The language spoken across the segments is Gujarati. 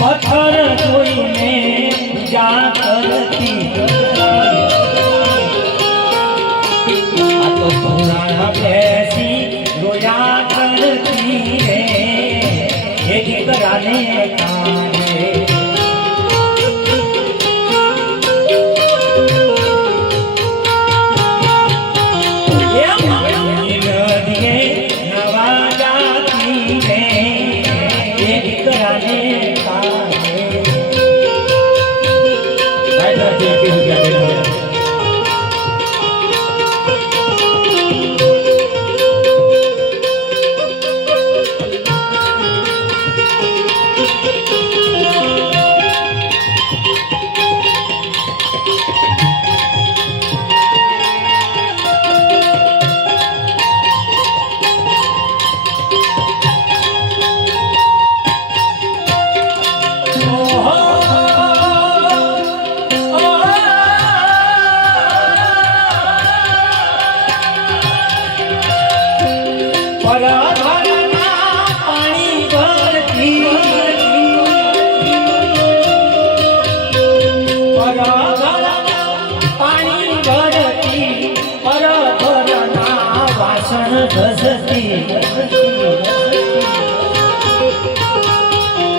પથ્થર જોઈને પૂજા કરતી આ તો પુરાણ બેસી રોયા કરતી રે. એ દીકરાને કામ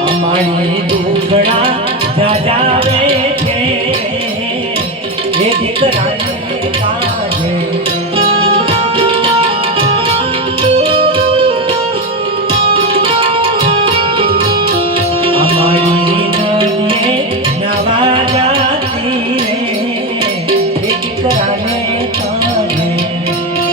અમારી દુગડા જાજાવે છે. એ દીકરા